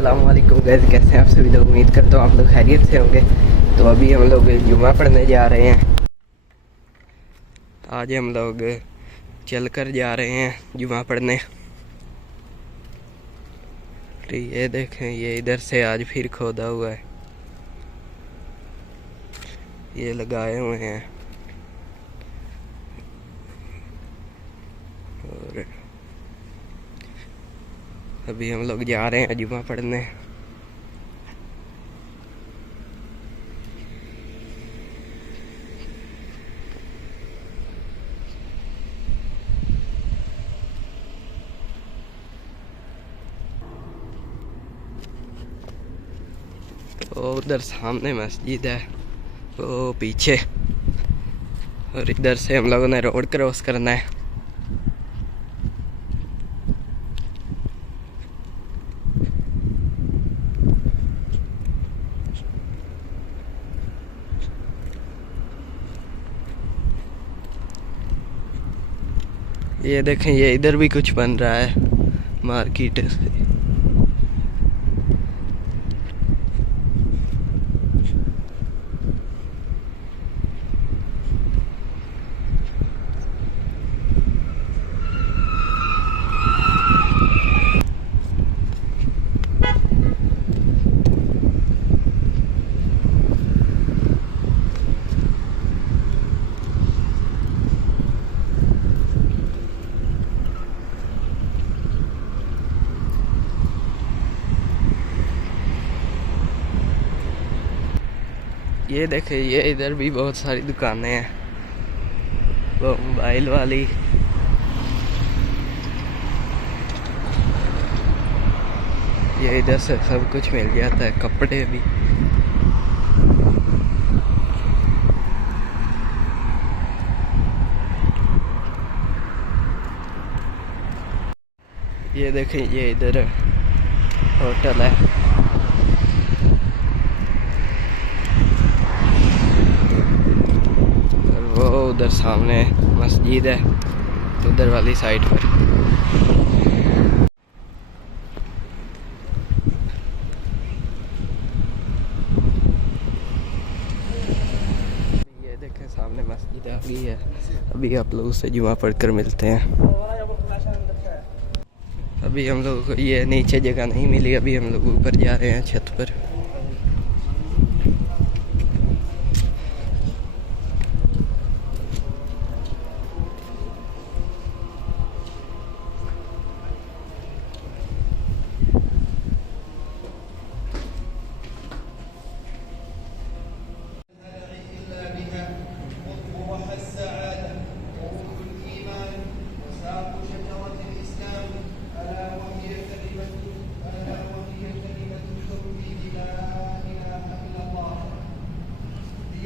अस्सलाम वालेकुम गाइस, कैसे हैं आप सभी लोग। उम्मीद करता हूँ आप लोग खैरियत से होंगे। तो अभी हम लोग जुमा पढ़ने जा रहे हैं। आज हम लोग चल कर जा रहे हैं जुमा पढ़ने। तो ये देखें, ये इधर से आज फिर खोदा हुआ है, ये लगाए हुए हैं। और अभी हम लोग जा रहे हैं जुमा पढ़ने। तो उधर सामने मस्जिद है, वो पीछे, और इधर से हम लोगों ने रोड क्रॉस करना है। ये देखें, ये इधर भी कुछ बन रहा है मार्केट से। ये देखे, ये इधर भी बहुत सारी दुकानें हैं, वो मोबाइल वाली। ये इधर से सब कुछ मिल जाता है, कपड़े भी। ये देखें, ये इधर होटल है। उधर सामने मस्जिद है, उधर वाली साइड पर। ये देखें, सामने मस्जिद आ गई है। अभी आप लोगों से जुमा पढ़कर मिलते हैं। अभी हम लोगों को ये नीचे जगह नहीं मिली, अभी हम लोग ऊपर जा रहे हैं छत पर।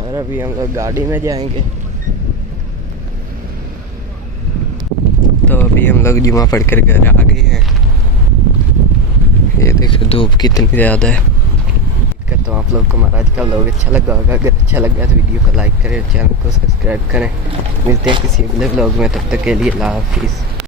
और अभी हम लोग गाड़ी में जाएंगे। तो अभी हम लोग जुमा पढ़कर घर आ गए हैं। ये देखो धूप कितनी ज़्यादा है। करता हूँ आप लोग को हमारा आज का व्लॉग अच्छा लगा होगा। अगर अच्छा लगा तो वीडियो को लाइक करें, चैनल को सब्सक्राइब करें। मिलते हैं किसी अगले व्लॉग में, तब तक के लिए अल्लाह हाफिज़।